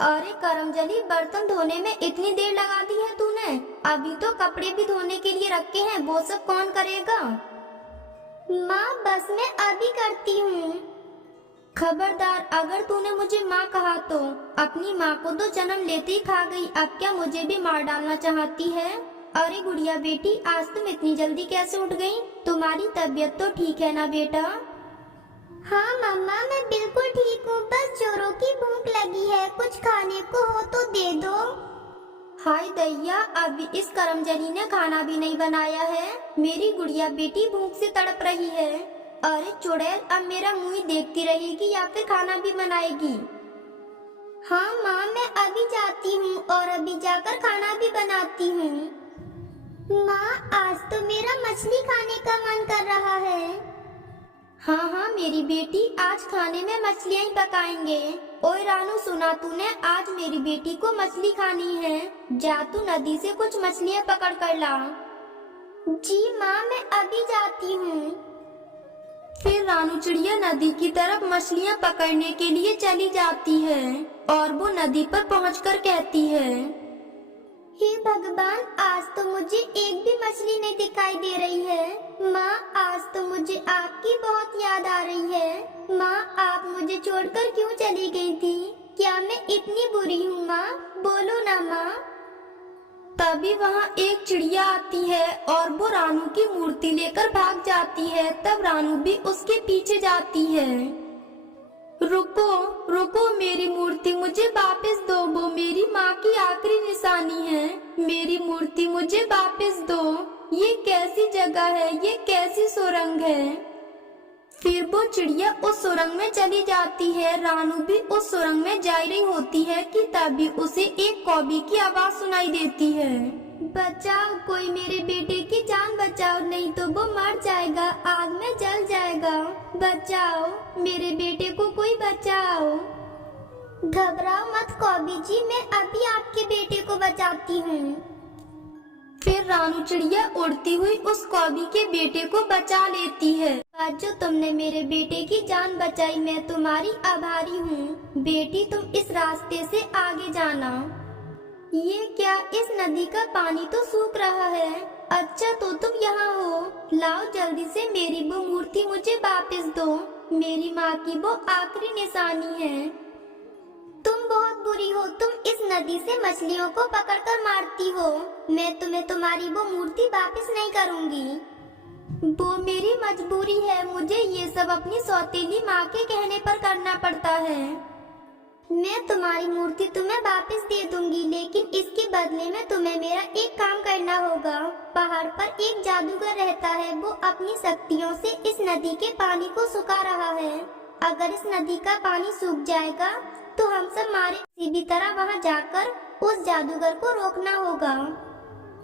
अरे करमजली, बर्तन धोने में इतनी देर लगा दी है तूने। अभी तो कपड़े भी धोने के लिए रखे हैं, वो सब कौन करेगा। माँ बस मैं अभी करती हूँ। खबरदार, अगर तूने मुझे माँ कहा तो। अपनी माँ को तो जन्म लेते ही खा गई, अब क्या मुझे भी मार डालना चाहती है। अरे गुड़िया बेटी, आज तुम इतनी जल्दी कैसे उठ गई? तुम्हारी तबीयत तो ठीक है ना बेटा? हाँ मम्मा, मैं बिल्कुल ठीक हूँ, बस जोरों की भूख लगी है, कुछ खाने को हो तो दे दो। हाय दैया, अभी इस करमजली ने खाना भी नहीं बनाया है। मेरी गुड़िया बेटी भूख से तड़प रही है। अरे चुड़ैल, अब मेरा मुंह ही देखती रहेगी या फिर खाना भी बनाएगी? हाँ माँ, मैं अभी जाती हूँ और अभी जाकर खाना भी बनाती हूँ। माँ, आज तो मेरा मछली खाने का मन कर रहा है। हाँ हाँ मेरी बेटी, आज खाने में मछलियाँ ही पकाएंगे। ओए रानू, सुना तूने? आज मेरी बेटी को मछली खानी है। जा तू नदी से कुछ मछलियाँ पकड़ कर ला। जी माँ, मैं अभी जाती हूँ। फिर रानू चिड़िया नदी की तरफ मछलियाँ पकड़ने के लिए चली जाती है और वो नदी पर पहुंचकर कहती है, हे भगवान, आज तो मुझे एक भी मछली नहीं दिखाई दे रही है। माँ, आज तो मुझे आपकी बहुत याद आ रही है। माँ, आप मुझे छोड़कर क्यों चली गई थी? क्या मैं इतनी बुरी हूँ माँ? बोलो ना माँ। तभी वहाँ एक चिड़िया आती है और वो रानू की मूर्ति लेकर भाग जाती है। तब रानू भी उसके पीछे जाती है। रुको रुको, मेरी मूर्ति मुझे वापस दो, वो मेरी माँ की आखिरी निशानी है। मेरी मूर्ति मुझे वापस दो। ये कैसी जगह है, ये कैसी सुरंग है। फिर वो चिड़िया उस सुरंग में चली जाती है। रानू भी उस सुरंग में जा रही होती है कि तभी उसे एक कौवी की आवाज सुनाई देती है, बचाओ, कोई मेरे बेटे की जान बचाओ, नहीं तो वो मर जाएगा, आग में जल जाएगा। बचाओ, मेरे बेटे को कोई बचाओ। घबराओ मत कौवी जी, मैं अभी आपके बेटे को बचाती हूँ। फिर रानू चिड़िया उड़ती हुई उस कौवी के बेटे को बचा लेती है। आज जो तुमने मेरे बेटे की जान बचाई, मैं तुम्हारी आभारी हूँ। बेटी, तुम इस रास्ते से आगे जाना। ये क्या, इस नदी का पानी तो सूख रहा है। अच्छा, तो तुम यहाँ हो। लाओ जल्दी से मेरी वो मूर्ति मुझे वापस दो। मेरी माँ की वो आखिरी निशानी है। तुम बहुत बुरी हो, तुम इस नदी से मछलियों को पकड़कर मारती हो। मैं तुम्हें तुम्हारी वो मूर्ति वापस नहीं करूँगी। वो मेरी मजबूरी है, मुझे ये सब अपनी सौतेली माँ के कहने पर करना पड़ता है। मैं तुम्हारी मूर्ति तुम्हें वापस दे दूंगी, लेकिन इसके बदले में तुम्हें मेरा एक काम करना होगा। पहाड़ पर एक जादूगर रहता है, वो अपनी शक्तियों से इस नदी के पानी को सुखा रहा है। अगर इस नदी का पानी सूख जाएगा तो हम सब मारे। किसी भी तरह वहाँ जाकर उस जादूगर को रोकना होगा।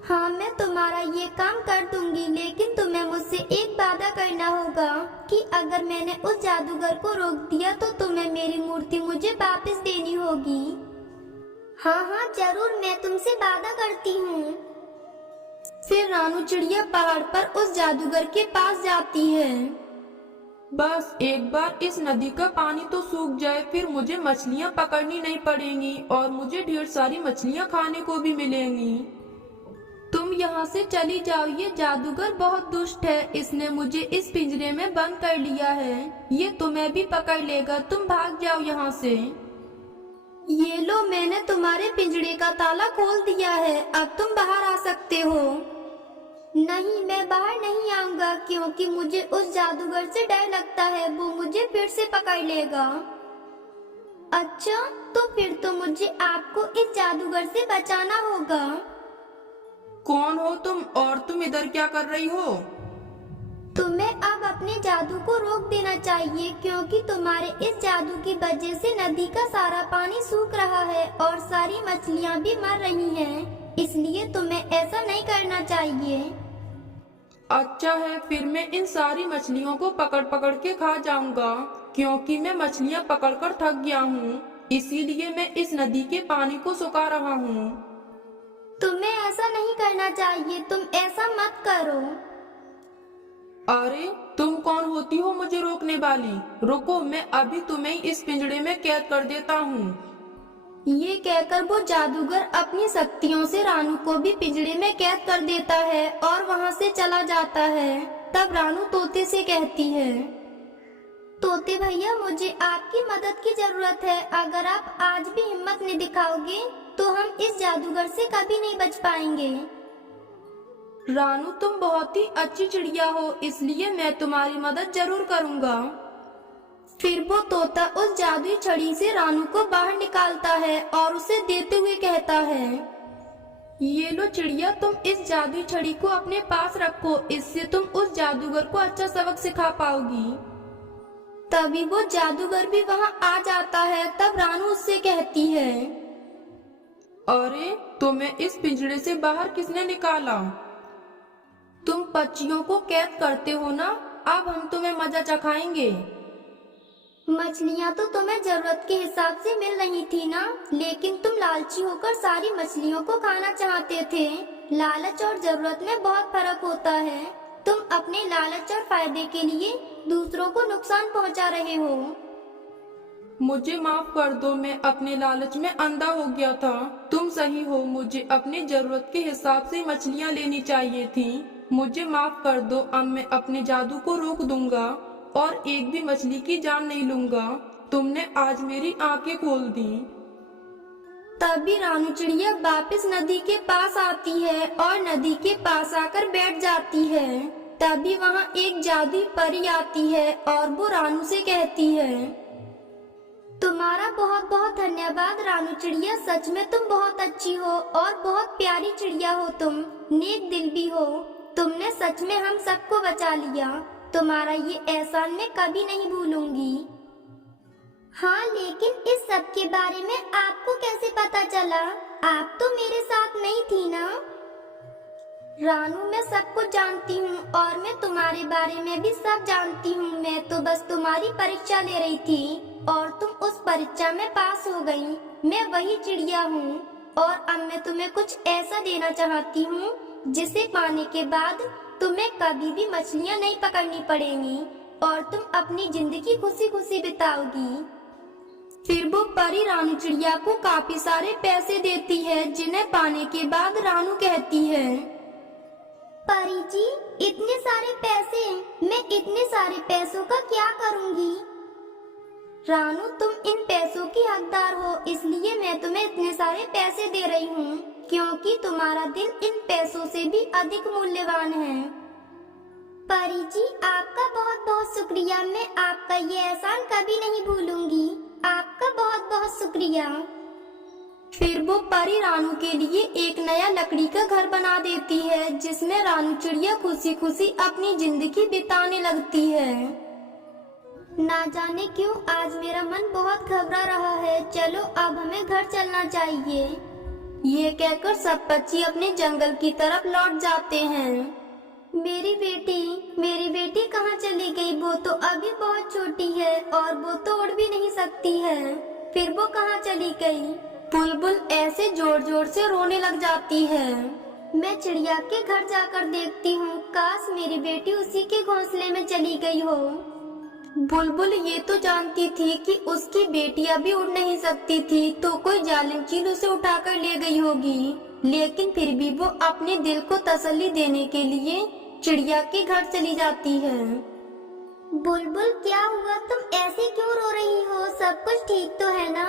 हाँ, मैं तुम्हारा ये काम कर दूंगी, लेकिन तुम्हें मुझसे एक वादा करना होगा कि अगर मैंने उस जादूगर को रोक दिया तो तुम्हें मेरी मूर्ति मुझे वापस देनी होगी। हाँ हाँ जरूर, मैं तुमसे वादा करती हूँ। फिर रानू चिड़िया पहाड़ पर उस जादूगर के पास जाती है। बस एक बार इस नदी का पानी तो सूख जाए, फिर मुझे मछलियाँ पकड़नी नहीं पड़ेंगी और मुझे ढेर सारी मछलियाँ खाने को भी मिलेंगी। तुम यहाँ से चली जाओ, ये जादूगर बहुत दुष्ट है, इसने मुझे इस पिंजरे में बंद कर लिया है, ये तुम्हें भी पकड़ लेगा, तुम भाग जाओ यहाँ से। ये लो, मैंने तुम्हारे पिंजरे का ताला खोल दिया है, अब तुम बाहर आ सकते हो। नहीं, मैं बाहर नहीं आऊंगा, क्योंकि मुझे उस जादूगर से डर लगता है, वो मुझे फिर से पकड़ लेगा। अच्छा, तो फिर तो मुझे आपको इस जादूगर से बचाना होगा। कौन हो तुम और तुम इधर क्या कर रही हो? तुम्हें अब अपने जादू को रोक देना चाहिए, क्योंकि तुम्हारे इस जादू की वजह से नदी का सारा पानी सूख रहा है और सारी मछलियाँ भी मर रही हैं। इसलिए तुम्हें ऐसा नहीं करना चाहिए। अच्छा है, फिर मैं इन सारी मछलियों को पकड़ पकड़ के खा जाऊंगा, क्योंकि मैं मछलियाँ पकड़कर थक गया हूँ, इसीलिए मैं इस नदी के पानी को सुखा रहा हूँ। तुम्हें ऐसा नहीं करना चाहिए, तुम ऐसा मत करो। अरे तुम कौन होती हो मुझे रोकने वाली? रुको, मैं अभी तुम्हें इस पिंजरे में कैद कर देता हूँ। ये कहकर वो जादूगर अपनी शक्तियों से रानू को भी पिंजरे में कैद कर देता है और वहाँ से चला जाता है। तब रानू तोते से कहती है, तोते भैया, मुझे आपकी मदद की जरूरत है। अगर आप आज भी हिम्मत नहीं दिखाओगे तो हम इस जादूगर से कभी नहीं बच पाएंगे। रानू, तुम बहुत ही अच्छी चिड़िया हो, इसलिए मैं तुम्हारी मदद जरूर करूँगा। फिर वो तोता उस जादुई छड़ी से रानू को बाहर निकालता है और उसे देते हुए कहता है, ये लो चिड़िया, तुम इस जादुई छड़ी को अपने पास रखो, इससे तुम उस जादूगर को अच्छा सबक सिखा पाओगी। तभी वो जादूगर भी वहाँ आ जाता है। तब रानू उससे कहती है, अरे, तुम्हें इस पिंजरे से बाहर किसने निकाला? तुम पक्षियों को कैद करते हो ना, अब हम तुम्हें मजा चखाएंगे। मछलियाँ तो तुम्हें जरूरत के हिसाब से मिल रही थी ना, लेकिन तुम लालची होकर सारी मछलियों को खाना चाहते थे। लालच और जरूरत में बहुत फर्क होता है। तुम अपने लालच और फायदे के लिए दूसरों को नुकसान पहुंचा रहे हो। मुझे माफ कर दो, मैं अपने लालच में अंधा हो गया था। तुम सही हो, मुझे अपनी जरूरत के हिसाब से मछलियाँ लेनी चाहिए थी। मुझे माफ कर दो, अब मैं अपने जादू को रोक दूंगा और एक भी मछली की जान नहीं लूंगा। तुमने आज मेरी आंखें खोल दी। तभी रानू चिड़िया वापस नदी के पास आती है और नदी के पास आकर बैठ जाती है। तभी वहाँ एक जादुई परी आती है और वो रानू से कहती है, तुम्हारा बहुत बहुत धन्यवाद रानू चिड़िया, सच में तुम बहुत अच्छी हो और बहुत प्यारी चिड़िया हो। तुम नेक दिल भी हो। तुमने सच में हम सबको बचा लिया। तुम्हारा ये एहसान मैं कभी नहीं भूलूंगी। हाँ, लेकिन इस सब के बारे में आपको कैसे पता चला? आप तो मेरे साथ नहीं थी ना? रानू, मैं सब कुछ जानती हूँ और मैं तुम्हारे बारे में भी सब जानती हूँ। मैं तो बस तुम्हारी परीक्षा ले रही थी और तुम उस परीक्षा में पास हो गई। मैं वही चिड़िया हूँ और अब मैं तुम्हें कुछ ऐसा देना चाहती हूँ जिसे पाने के बाद तुम्हें कभी भी मछलियाँ नहीं पकड़नी पड़ेंगी और तुम अपनी जिंदगी खुशी खुशी बिताओगी। फिर वो परी रानू चिड़िया को काफी सारे पैसे देती है, जिन्हें पाने के बाद रानू कहती है, परी जी, इतने सारे पैसे, मैं इतने सारे पैसों का क्या करूँगी? रानू, तुम इन पैसों की हकदार हो, इसलिए मैं तुम्हें इतने सारे पैसे दे रही हूँ, क्योंकि तुम्हारा दिल इन पैसों से भी अधिक मूल्यवान है। परी जी, आपका बहुत बहुत शुक्रिया। मैं आपका ये एहसान कभी नहीं भूलूंगी। आपका बहुत बहुत शुक्रिया। फिर वो परी रानू के लिए एक नया लकड़ी का घर बना देती है, जिसमें रानू चिड़िया खुशी खुशी अपनी जिंदगी बिताने लगती है। ना जाने क्यों आज मेरा मन बहुत घबरा रहा है। चलो अब हमें घर चलना चाहिए। ये कहकर सब पक्षी अपने जंगल की तरफ लौट जाते हैं। मेरी बेटी कहाँ चली गई? वो तो अभी बहुत छोटी है और वो तो उड़ भी नहीं सकती है। फिर वो कहाँ चली गई? बुलबुल ऐसे जोर जोर से रोने लग जाती है। मैं चिड़िया के घर जाकर देखती हूँ, काश मेरी बेटी उसी के घोंसले में चली गई हो। बुलबुल ये तो जानती थी कि उसकी बेटी अभी उड़ नहीं सकती थी, तो कोई जालिम चील उसे उठाकर ले गई होगी, लेकिन फिर भी वो अपने दिल को तसल्ली देने के लिए चिड़िया के घर चली जाती है। बुलबुल, क्या हुआ? तुम ऐसे क्यों रो रही हो? सब कुछ ठीक तो है ना?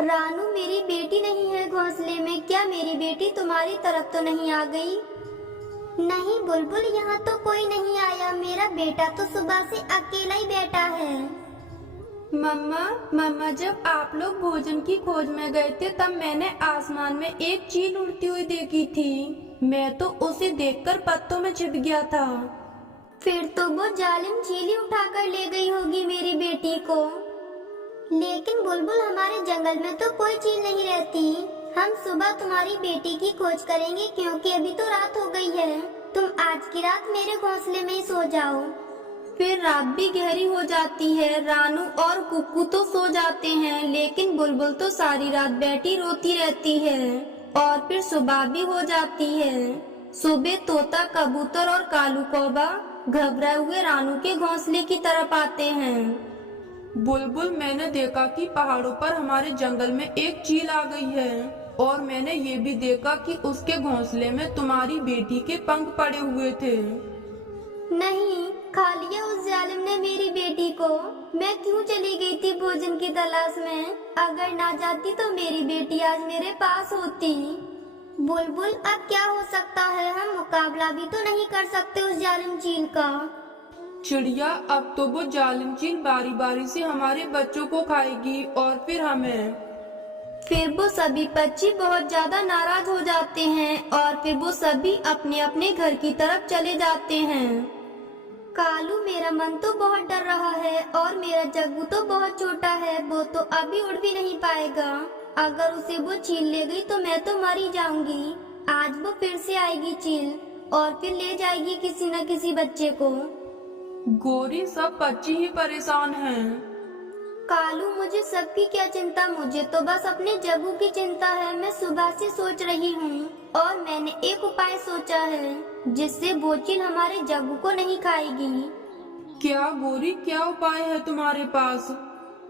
रानू, मेरी बेटी नहीं है घोंसले में। क्या मेरी बेटी तुम्हारी तरफ तो नहीं आ गई? नहीं बुलबुल, यहाँ तो कोई नहीं आया। मेरा बेटा तो सुबह से अकेला ही बैठा है। मम्मा, जब आप लोग भोजन की खोज में गए थे तब मैंने आसमान में एक चील उड़ती हुई देखी थी। मैं तो उसे देखकर पत्तों में छिप गया था। फिर तो वो जालिम चीली उठाकर ले गई होगी मेरी बेटी को। लेकिन बुलबुल, हमारे जंगल में तो कोई चील नहीं रहती। हम सुबह तुम्हारी बेटी की खोज करेंगे, क्योंकि अभी तो रात हो गई है। तुम आज की रात मेरे घोंसले में ही सो जाओ। फिर रात भी गहरी हो जाती है। रानू और कुक्कू तो सो जाते हैं, लेकिन बुलबुल तो सारी रात बैठी रोती रहती है और फिर सुबह भी हो जाती है। सुबह तोता, कबूतर और कालू कौवा घबराए हुए रानू के घोंसले की तरफ आते हैं। बुलबुल, मैंने देखा कि पहाड़ों पर हमारे जंगल में एक चील आ गई है और मैंने ये भी देखा कि उसके घोंसले में तुम्हारी बेटी के पंख पड़े हुए थे। नहीं, खा लिया उस जालिम ने मेरी बेटी को। मैं क्यों चली गई थी भोजन की तलाश में? अगर ना जाती तो मेरी बेटी आज मेरे पास होती। बुलबुल, अब क्या हो सकता है? हम मुकाबला भी तो नहीं कर सकते उस जालिम चील का। चिड़िया, अब तो वो जालिम चील बारी बारी से हमारे बच्चों को खाएगी और फिर हमें। फिर वो सभी पक्षी बहुत ज्यादा नाराज हो जाते हैं और फिर वो सभी अपने अपने घर की तरफ चले जाते हैं। कालू, मेरा मन तो बहुत डर रहा है और मेरा जग्गू तो बहुत छोटा है, वो तो अभी उड़ भी नहीं पाएगा। अगर उसे वो चील ले गई तो मैं तो मर ही जाऊंगी। आज वो फिर से आएगी चील और फिर ले जाएगी किसी न किसी बच्चे को। गोरी, सब पक्षी ही परेशान हैं। कालू, मुझे सबकी क्या चिंता, मुझे तो बस अपने जग्गू की चिंता है। मैं सुबह से सोच रही हूँ और मैंने एक उपाय सोचा है जिससे वो चील हमारे जग्गू को नहीं खाएगी। क्या गोरी, क्या उपाय है तुम्हारे पास?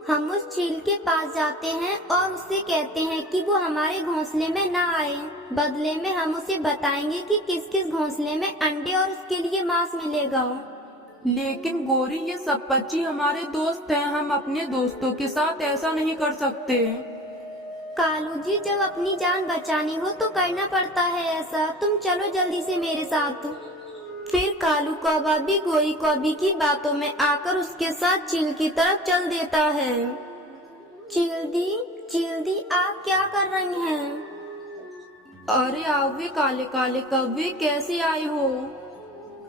हम उस चील के पास जाते हैं और उससे कहते हैं कि वो हमारे घोंसले में ना आए। बदले में हम उसे बताएंगे कि किस किस घोंसले में अंडे और उसके लिए मांस मिलेगा। लेकिन गोरी, ये सब पक्षी हमारे दोस्त हैं, हम अपने दोस्तों के साथ ऐसा नहीं कर सकते। कालू जी, जब अपनी जान बचानी हो तो करना पड़ता है ऐसा। तुम चलो जल्दी से मेरे साथ। फिर कालू कौवा भी गोरी कौवी की बातों में आकर उसके साथ चील की तरफ चल देता है। चील दी, आप क्या कर रही हैं? अरे आवे काले काले कौवे, कैसे आए हो?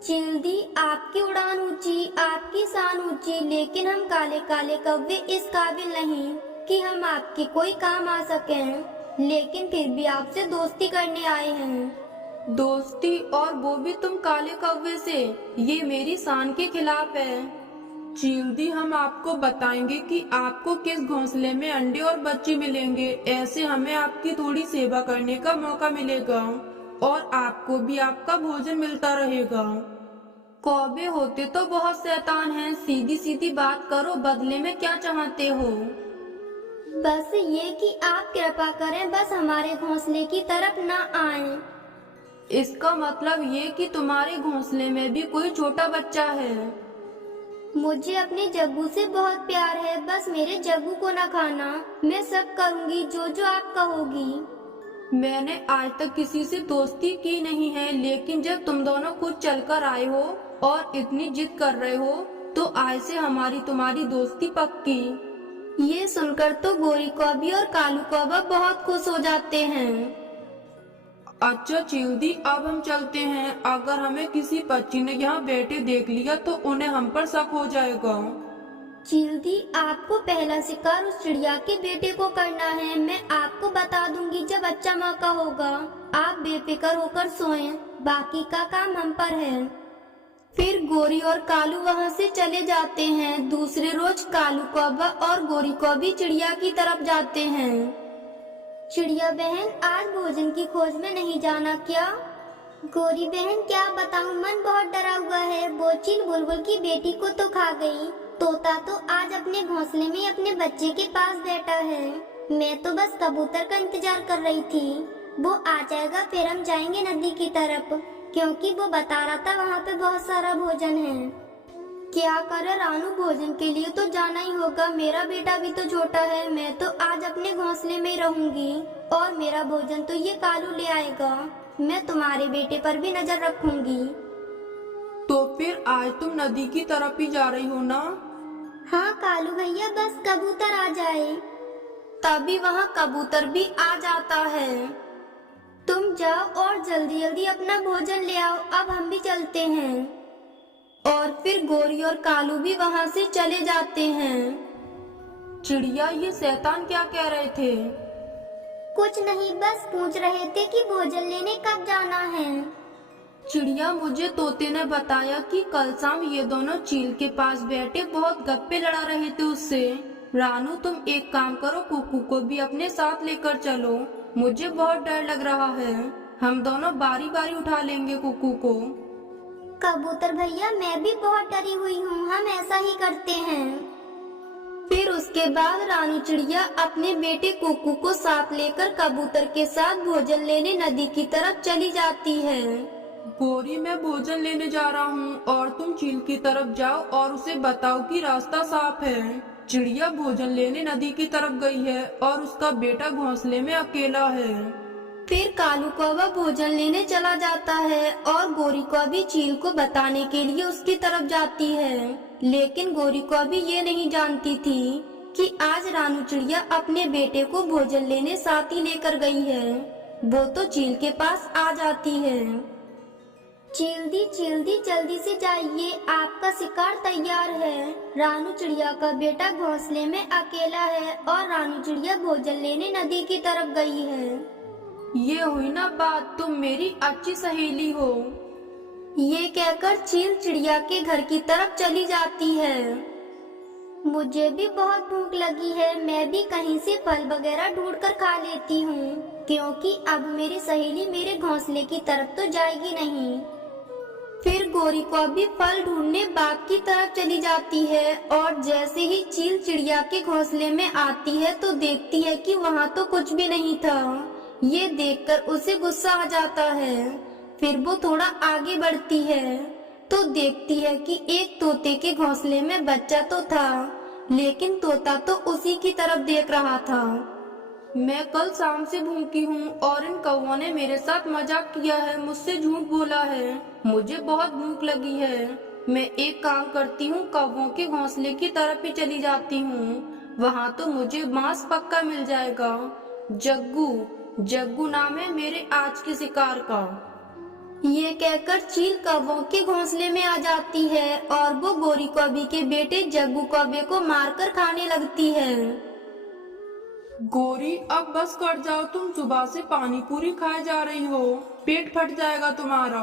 चील दी, आपकी उड़ान ऊंची, आपकी शान ऊंची, लेकिन हम काले काले कौवे इस काबिल नहीं कि हम आपके कोई काम आ सकें। लेकिन फिर भी आपसे दोस्ती करने आए हैं। दोस्ती, और वो भी तुम काले कौवे से? ये मेरी शान के खिलाफ है। चीलदी, हम आपको बताएंगे कि आपको किस घोंसले में अंडे और बच्चे मिलेंगे। ऐसे हमें आपकी थोड़ी सेवा करने का मौका मिलेगा और आपको भी आपका भोजन मिलता रहेगा। कौवे होते तो बहुत शैतान हैं, सीधी सीधी बात करो, बदले में क्या चाहते हो? बस ये कि आप कृपा करें, बस हमारे घोंसले की तरफ ना आएं। इसका मतलब ये कि तुम्हारे घोंसले में भी कोई छोटा बच्चा है। मुझे अपने जग्गू से बहुत प्यार है, बस मेरे जग्गू को ना खाना। मैं सब करूँगी जो जो आप कहोगी। मैंने आज तक किसी से दोस्ती की नहीं है, लेकिन जब तुम दोनों खुद चलकर आए हो और इतनी जिद कर रहे हो तो आज से हमारी तुम्हारी दोस्ती पक्की। ये सुनकर तो गोरी कौवी और कालू कौवा बहुत खुश हो जाते हैं। अच्छा चीलदी, अब हम चलते हैं। अगर हमें किसी पक्षी ने यहाँ बैठे देख लिया तो उन्हें हम पर शक हो जाएगा। चीलदी, आपको पहला शिकार उस चिड़िया के बेटे को करना है। मैं आपको बता दूंगी जब अच्छा मौका होगा। आप बेफिक्र होकर सोएं, बाकी का काम हम पर है। फिर गोरी और कालू वहाँ से चले जाते हैं। दूसरे रोज कालू कौवा और गोरी कौवी चिड़िया की तरफ जाते हैं। चिड़िया बहन, आज भोजन की खोज में नहीं जाना क्या? गोरी बहन, क्या बताऊं, मन बहुत डरा हुआ है। वो चील बुलबुल की बेटी को तो खा गई। तोता तो आज अपने घोंसले में अपने बच्चे के पास बैठा है। मैं तो बस कबूतर का इंतजार कर रही थी। वो आ जाएगा फिर हम जाएंगे नदी की तरफ, क्योंकि वो बता रहा था वहाँ पे बहुत सारा भोजन है। क्या करे रानू, भोजन के लिए तो जाना ही होगा। मेरा बेटा भी तो छोटा है। मैं तो आज अपने घोंसले में रहूंगी और मेरा भोजन तो ये कालू ले आएगा। मैं तुम्हारे बेटे पर भी नजर रखूंगी। तो फिर आज तुम नदी की तरफ ही जा रही हो ना? हाँ कालू भैया, बस कबूतर आ जाए। तभी वहाँ कबूतर भी आ जाता है। तुम जाओ और जल्दी जल्दी अपना भोजन ले आओ, अब हम भी चलते हैं। और फिर गोरी और कालू भी वहाँ से चले जाते हैं। चिड़िया, ये शैतान क्या कह रहे थे? कुछ नहीं, बस पूछ रहे थे कि भोजन लेने कब जाना है। चिड़िया, मुझे तोते ने बताया कि कल शाम ये दोनों चील के पास बैठे बहुत गप्पे लड़ा रहे थे उससे। रानू, तुम एक काम करो, कुकू को भी अपने साथ लेकर चलो। मुझे बहुत डर लग रहा है। हम दोनों बारी बारी उठा लेंगे कुकू को। कबूतर भैया, मैं भी बहुत डरी हुई हूँ, हम ऐसा ही करते हैं। फिर उसके बाद रानी चिड़िया अपने बेटे कुकू को साथ लेकर कबूतर के साथ भोजन लेने नदी की तरफ चली जाती है। गोरी, मैं भोजन लेने जा रहा हूँ और तुम चील की तरफ जाओ और उसे बताओ कि रास्ता साफ है। चिड़िया भोजन लेने नदी की तरफ गई है और उसका बेटा घोंसले में अकेला है। फिर कालू कौवा भोजन लेने चला जाता है और गोरी कौवी चील को बताने के लिए उसकी तरफ जाती है, लेकिन गोरी कौवी ये नहीं जानती थी कि आज रानू चिड़िया अपने बेटे को भोजन लेने साथ ही लेकर गई है। वो तो चील के पास आ जाती है। चील दी जल्दी से जाइए, आपका शिकार तैयार है। रानू चिड़िया का बेटा घोंसले में अकेला है और रानू चिड़िया भोजन लेने नदी की तरफ गई है। ये हुई ना बात, तुम मेरी अच्छी सहेली हो। ये कहकर चील चिड़िया के घर की तरफ चली जाती है। मुझे भी बहुत भूख लगी है, मैं भी कहीं से फल वगैरह ढूंढकर खा लेती हूँ, क्योंकि अब मेरी सहेली मेरे घोंसले की तरफ तो जाएगी नहीं। फिर गोरी को भी फल ढूंढने बाग की तरफ चली जाती है और जैसे ही चील चिड़िया के घोंसले में आती है तो देखती है कि वहाँ तो कुछ भी नहीं था। ये देखकर उसे गुस्सा आ जाता है। फिर वो थोड़ा आगे बढ़ती है तो देखती है कि एक तोते के घोंसले में बच्चा तो था, लेकिन तोता तो उसी की तरफ देख रहा था। मैं कल शाम से भूखी हूँ और इन कौवों ने मेरे साथ मजाक किया है, मुझसे झूठ बोला है। मुझे बहुत भूख लगी है। मैं एक काम करती हूँ, कौवों के घोंसले की तरफ ही चली जाती हूँ। वहाँ तो मुझे मांस पक्का मिल जाएगा। जग्गू नाम है मेरे आज के शिकार का। ये कहकर चील कौवों के घोंसले में आ जाती है और वो गोरी कौवी के बेटे जग्गू कौवे को मारकर खाने लगती है। गोरी, अब बस कर जाओ, तुम सुबह से पानी पूरी खाए जा रही हो, पेट फट जाएगा तुम्हारा।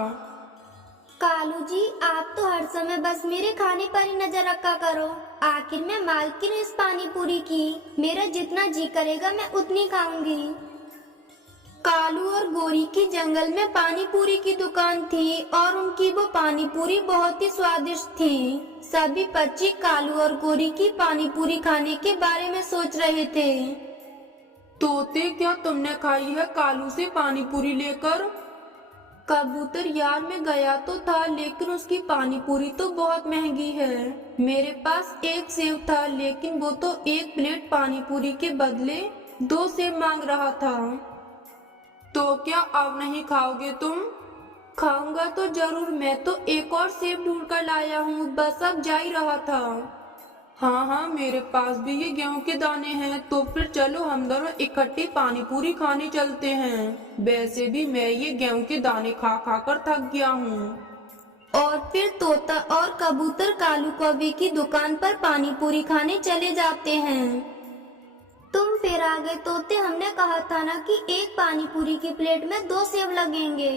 कालू जी, आप तो हर समय बस मेरे खाने पर ही नजर रखा करो। आखिर मैं मालकिन हूँ इस पानी पूरी की, मेरा जितना जी करेगा मैं उतनी खाऊंगी। कालू और गोरी की जंगल में पानी पूरी की दुकान थी और उनकी वो पानी पूरी बहुत ही स्वादिष्ट थी। सभी पक्षी कालू और गोरी की पानी पूरी खाने के बारे में सोच रहे थे। तोते, क्या तुमने खाई है कालू से पानी पूरी लेकर? कबूतर, यार मैं गया तो था, लेकिन उसकी पानी पूरी तो बहुत महंगी है। मेरे पास एक सेब था, लेकिन वो तो एक प्लेट पानी पूरी के बदले 2 सेब मांग रहा था। तो क्या अब नहीं खाओगे तुम? खाऊंगा तो जरूर, मैं तो एक और सेब ढूंढ कर लाया हूँ, बस अब जा ही रहा था। हाँ, मेरे पास भी ये गेहूं के दाने हैं, तो फिर चलो हम दोनों इकट्ठे पानी पूरी खाने चलते हैं। वैसे भी मैं ये गेहूं के दाने खा खा कर थक गया हूँ। और फिर तोता और कबूतर कालू कौवे की दुकान पर पानी पूरी खाने चले जाते हैं। तुम फिर आ गए तोते, हमने कहा था ना कि एक पानी पूरी की प्लेट में 2 सेब लगेंगे।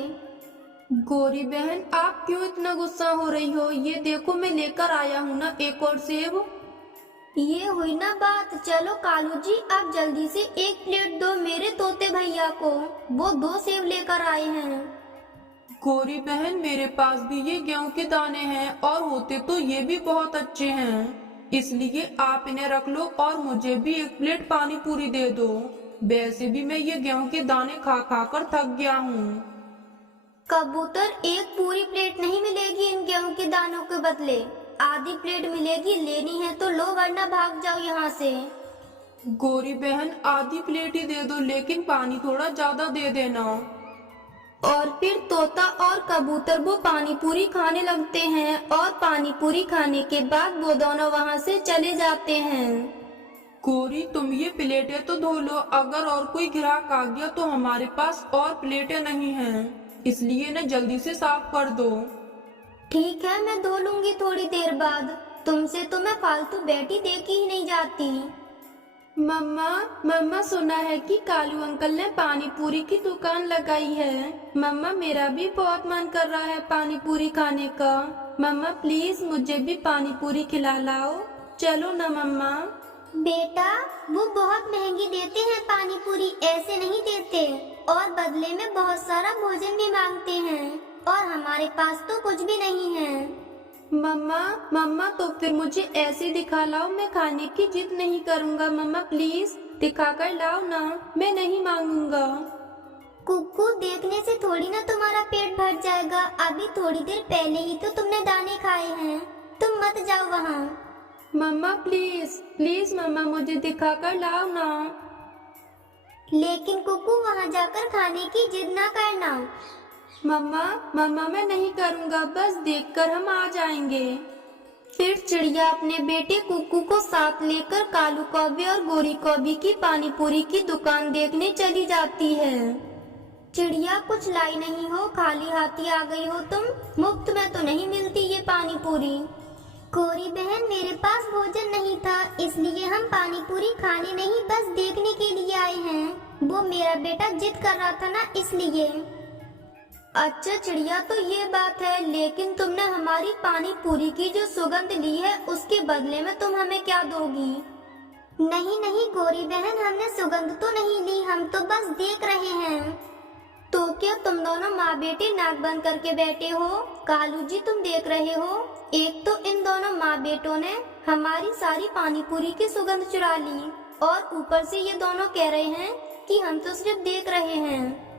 गोरी बहन, आप क्यों इतना गुस्सा हो रही हो? ये देखो मैं लेकर आया हूँ ना एक और सेब। ये हुई ना बात। चलो कालू जी, आप जल्दी से एक प्लेट दो मेरे तोते भैया को, वो 2 सेब लेकर आए हैं। गोरी बहन, मेरे पास भी ये गेहूं के दाने हैं और होते तो ये भी बहुत अच्छे हैं, इसलिए आप इन्हें रख लो और मुझे भी एक प्लेट पानी पूरी दे दो। वैसे भी मैं ये गेहूं के दाने खा खा कर थक गया हूँ। कबूतर, एक पूरी प्लेट नहीं मिलेगी इन गेहूं के दानों के बदले, आधी प्लेट मिलेगी। लेनी है तो लो, वरना भाग जाओ यहाँ से। गोरी बहन, आधी प्लेट ही दे दो, लेकिन पानी थोड़ा ज्यादा दे देना। और फिर तोता और कबूतर वो पानी पूरी खाने लगते हैं और पानी पूरी खाने के बाद वो दोनों वहाँ से चले जाते हैं। गोरी, तुम ये प्लेटें तो धो लो, अगर और कोई ग्राहक आ गया तो हमारे पास और प्लेटें नहीं हैं, इसलिए इन्हें जल्दी से साफ कर दो। ठीक है, मैं धो लूंगी थोड़ी देर बाद। तुमसे तो मैं फालतू बैठी देखी ही नहीं जाती। मम्मा, सुना है कि कालू अंकल ने पानी पूरी की दुकान लगाई है। मम्मा, मेरा भी बहुत मन कर रहा है पानी पूरी खाने का। मम्मा प्लीज मुझे भी पानी पूरी खिला लाओ, चलो ना मम्मा। बेटा, वो बहुत महंगी देते हैं पानी पूरी, ऐसे नहीं देते, और बदले में बहुत सारा भोजन भी मांगते हैं, और हमारे पास तो कुछ भी नहीं है। मम्मा मम्मा तो फिर मुझे ऐसे दिखा लाओ, मैं खाने की जिद नहीं करूँगा। मम्मा प्लीज दिखा कर लाओ ना, मैं नहीं मांगूंगा। कुक्कू, देखने से थोड़ी ना तुम्हारा पेट भर जाएगा। अभी थोड़ी देर पहले ही तो तुमने दाने खाए हैं। तुम मत जाओ वहाँ। मम्मा प्लीज प्लीज मम्मा मुझे दिखा कर लाओ ना। लेकिन कुक्कू, वहाँ जाकर खाने की जिद ना करना। मम्मा मम्मा मैं नहीं करूँगा, बस देखकर हम आ जाएंगे। फिर चिड़िया अपने बेटे कुक्कू को साथ लेकर कालू कौवे और गोरी कौवी की पानी पूरी की दुकान देखने चली जाती है। चिड़िया, कुछ लाई नहीं हो, खाली हाथी आ गई हो तुम। मुफ्त में तो नहीं मिलती ये पानी पूरी। गोरी बहन, मेरे पास भोजन नहीं था, इसलिए हम पानी पूरी खाने नहीं बस देखने के लिए आए हैं। वो मेरा बेटा जिद कर रहा था ना, इसलिए। अच्छा चिड़िया, तो ये बात है, लेकिन तुमने हमारी पानी पूरी की जो सुगंध ली है उसके बदले में तुम हमें क्या दोगी? नहीं नहीं गोरी बहन, हमने सुगंध तो नहीं ली, हम तो बस देख रहे हैं। तो क्या तुम दोनों माँ बेटे नाक बंद करके बैठे हो? कालू जी, तुम देख रहे हो? एक तो इन दोनों माँ बेटों ने हमारी सारी पानी पूरी की सुगंध चुरा ली, और ऊपर से ये दोनों कह रहे हैं कि हम तो सिर्फ देख रहे हैं।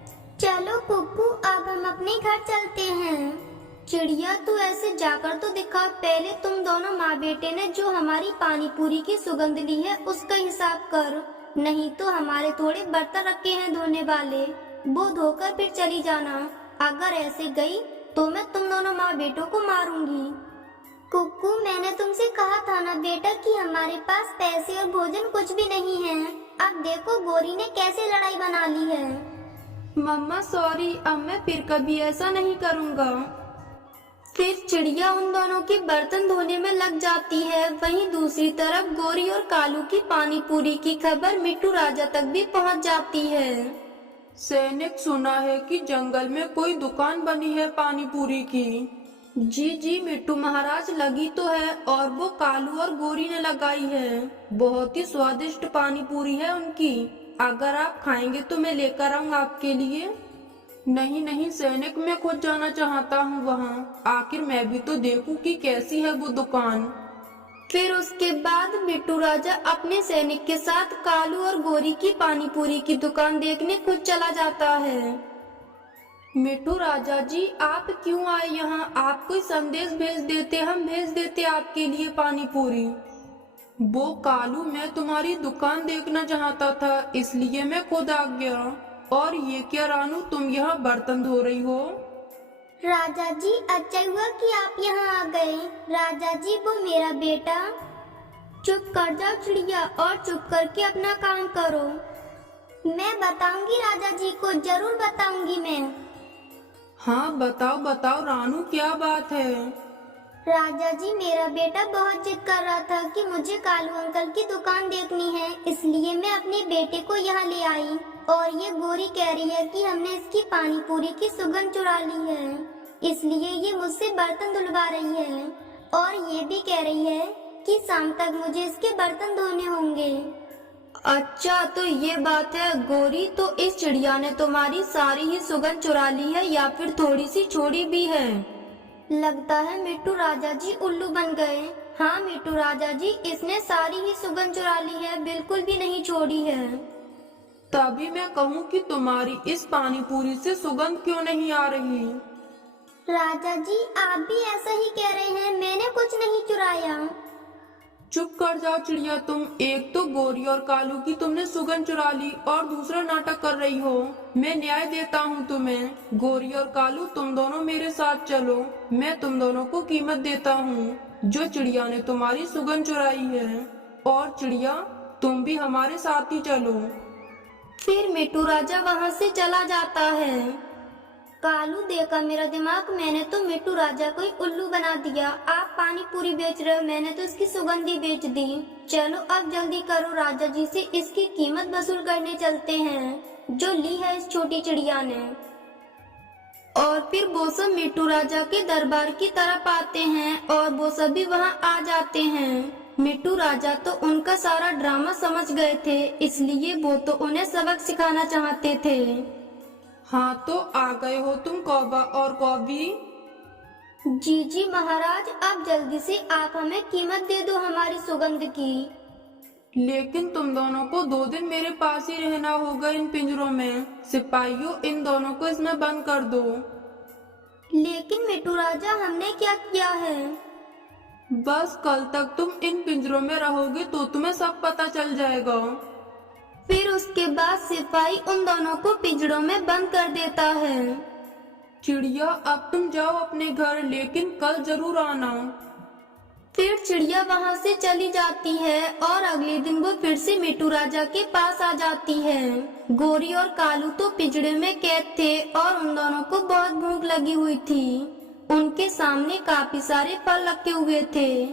चलो कुक्कू, अब हम अपने घर चलते हैं। चिड़िया, तू ऐसे जाकर तो दिखा, पहले तुम दोनों माँ बेटे ने जो हमारी पानी पूरी की सुगंध ली है उसका हिसाब कर, नहीं तो हमारे थोड़े बर्तन रखे हैं धोने वाले, वो धोकर फिर चली जाना। अगर ऐसे गई तो मैं तुम दोनों माँ बेटों को मारूंगी। कुक्कू, मैंने तुमसे कहा था ना बेटा कि हमारे पास पैसे और भोजन कुछ भी नहीं है। अब देखो गोरी ने कैसे लड़ाई बना ली है। मम्मा सॉरी, अब मैं फिर कभी ऐसा नहीं करूँगा। फिर चिड़िया उन दोनों के बर्तन धोने में लग जाती है। वहीं दूसरी तरफ गोरी और कालू की पानी पूरी की खबर मिट्टू राजा तक भी पहुंच जाती है। सैनिक, सुना है कि जंगल में कोई दुकान बनी है पानी पूरी की। जी जी मिट्टू महाराज, लगी तो है, और वो कालू और गोरी ने लगाई है। बहुत ही स्वादिष्ट पानी पूरी है उनकी। अगर आप खाएंगे तो मैं लेकर आऊंगा आपके लिए। नहीं नहीं सैनिक, मैं खुद जाना चाहता हूँ वहाँ, आखिर मैं भी तो देखूं कि कैसी है वो दुकान। फिर उसके बाद मिट्टू राजा अपने सैनिक के साथ कालू और गोरी की पानी पूरी की दुकान देखने खुद चला जाता है। मिट्टू राजा जी, आप क्यों आए यहाँ? आप कोई संदेश भेज देते, हम भेज देते आपके लिए पानी पूरी। वो कालू, मैं तुम्हारी दुकान देखना चाहता था, इसलिए मैं खुद आ गया। और ये क्या रानू, तुम यहाँ बर्तन धो रही हो? राजा जी, अच्छा हुआ कि आप यहाँ आ गए। राजा जी, वो मेरा बेटा। चुप कर जाओ चिड़िया, और चुप करके अपना काम करो। मैं बताऊंगी राजा जी को, जरूर बताऊंगी मैं। हाँ बताओ बताओ रानू, क्या बात है? राजा जी, मेरा बेटा बहुत जिद कर रहा था कि मुझे कालू अंकल की दुकान देखनी है, इसलिए मैं अपने बेटे को यहाँ ले आई। और ये गोरी कह रही है कि हमने इसकी पानी पूरी की सुगंध चुरा ली है, इसलिए ये मुझसे बर्तन धुलवा रही है। और ये भी कह रही है कि शाम तक मुझे इसके बर्तन धोने होंगे। अच्छा, तो ये बात है गोरी, तो इस चिड़िया ने तुम्हारी सारी ही सुगंध चुरा ली है या फिर थोड़ी सी छोड़ी भी है? लगता है मिट्टू राजा जी उल्लू बन गए। हाँ मिट्टू राजा जी, इसने सारी ही सुगंध चुरा ली है, बिल्कुल भी नहीं छोड़ी है। तभी मैं कहूँ कि तुम्हारी इस पानी पूरी से सुगंध क्यों नहीं आ रही? राजा जी, आप भी ऐसा ही कह रहे हैं, मैंने कुछ नहीं चुराया। चुप कर जाओ चिड़िया तुम। एक तो गोरी और कालू की तुमने सुगंध चुरा ली और दूसरा नाटक कर रही हो। मैं न्याय देता हूँ तुम्हें। गोरी और कालू, तुम दोनों मेरे साथ चलो, मैं तुम दोनों को कीमत देता हूँ जो चिड़िया ने तुम्हारी सुगंध चुराई है। और चिड़िया, तुम भी हमारे साथ ही चलो। फिर मिट्टू राजा वहाँ से चला जाता है। कालू, देखा मेरा दिमाग, मैंने तो मिट्टू राजा को ही उल्लू बना दिया। आप पानी पूरी बेच रहे हो, मैंने तो इसकी सुगंधी बेच दी। चलो अब जल्दी करो, राजा जी से इसकी कीमत वसूल करने चलते हैं जो ली है इस छोटी चिड़िया ने। और फिर वो सब मिट्टू राजा के दरबार की तरफ आते हैं और वो सभी वहाँ आ जाते हैं। मिट्टू राजा तो उनका सारा ड्रामा समझ गए थे, इसलिए वो तो उन्हें सबक सिखाना चाहते थे। हाँ, तो आ गए हो तुम कौवा और कौवी। जी जी महाराज, अब जल्दी से आप हमें कीमत दे दो हमारी सुगंध की। लेकिन तुम दोनों को 2 दिन मेरे पास ही रहना होगा इन पिंजरों में। सिपाहियों, इन दोनों को इसमें बंद कर दो। लेकिन मिट्टू राजा, हमने क्या किया है? बस कल तक तुम इन पिंजरों में रहोगे तो तुम्हें सब पता चल जाएगा। फिर उसके बाद सिपाही उन दोनों को पिंजरों में बंद कर देता है। चिड़िया, अब तुम जाओ अपने घर, लेकिन कल जरूर आना। फिर चिड़िया वहाँ से चली जाती है और अगले दिन वो फिर से मिट्टू राजा के पास आ जाती है। गोरी और कालू तो पिंजरे में कैद थे और उन दोनों को बहुत भूख लगी हुई थी। उनके सामने काफी सारे फल रखे हुए थे,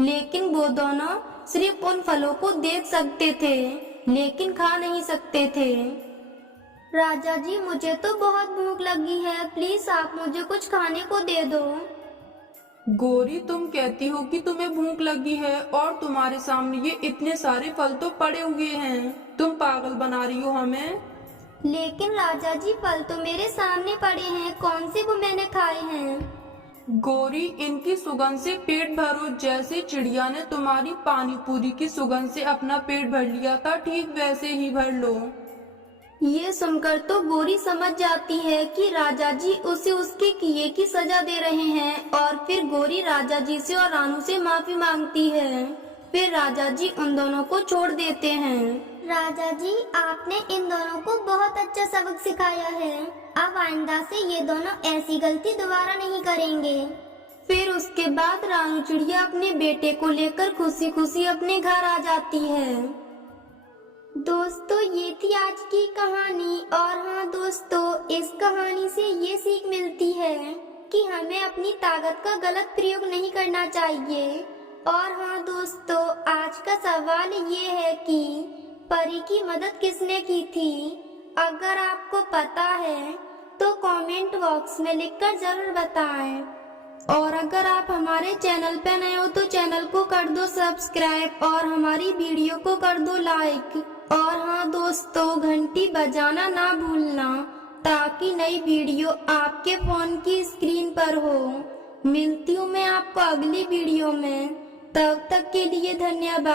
लेकिन वो दोनों सिर्फ उन फलों को देख सकते थे, लेकिन खा नहीं सकते थे। राजा जी, मुझे तो बहुत भूख लगी है, प्लीज आप मुझे कुछ खाने को दे दो। गोरी, तुम कहती हो कि तुम्हें भूख लगी है और तुम्हारे सामने ये इतने सारे फल तो पड़े हुए हैं। तुम पागल बना रही हो हमें। लेकिन राजा जी, फल तो मेरे सामने पड़े हैं, कौन से वो मैंने खाए हैं? गोरी, इनकी सुगंध से पेट भरो। जैसे चिड़िया ने तुम्हारी पानी पूरी की सुगंध से अपना पेट भर लिया था, ठीक वैसे ही भर लो। ये सुनकर तो गोरी समझ जाती है कि राजा जी उसे उसके किए की सजा दे रहे हैं और फिर गोरी राजा जी से और रानू से माफी मांगती है। फिर राजा जी उन दोनों को छोड़ देते हैं। राजा जी, आपने इन दोनों को बहुत अच्छा सबक सिखाया है। अब आइंदा से ये दोनों ऐसी गलती दोबारा नहीं करेंगे। फिर उसके बाद रानू चिड़िया अपने बेटे को लेकर खुशी खुशी अपने घर आ जाती है। दोस्तों, ये थी आज की कहानी। और हाँ दोस्तों, इस कहानी से ये सीख मिलती है कि हमें अपनी ताकत का गलत प्रयोग नहीं करना चाहिए। और हाँ दोस्तों, आज का सवाल ये है कि परी की मदद किसने की थी? अगर आपको पता है तो कमेंट बॉक्स में लिखकर जरूर बताएं। और अगर आप हमारे चैनल पे नए हो तो चैनल को कर दो सब्सक्राइब और हमारी वीडियो को कर दो लाइक। और हाँ दोस्तों, घंटी बजाना ना भूलना ताकि नई वीडियो आपके फोन की स्क्रीन पर हो। मिलती हूँ मैं आपको अगली वीडियो में, तब तक के लिए धन्यवाद।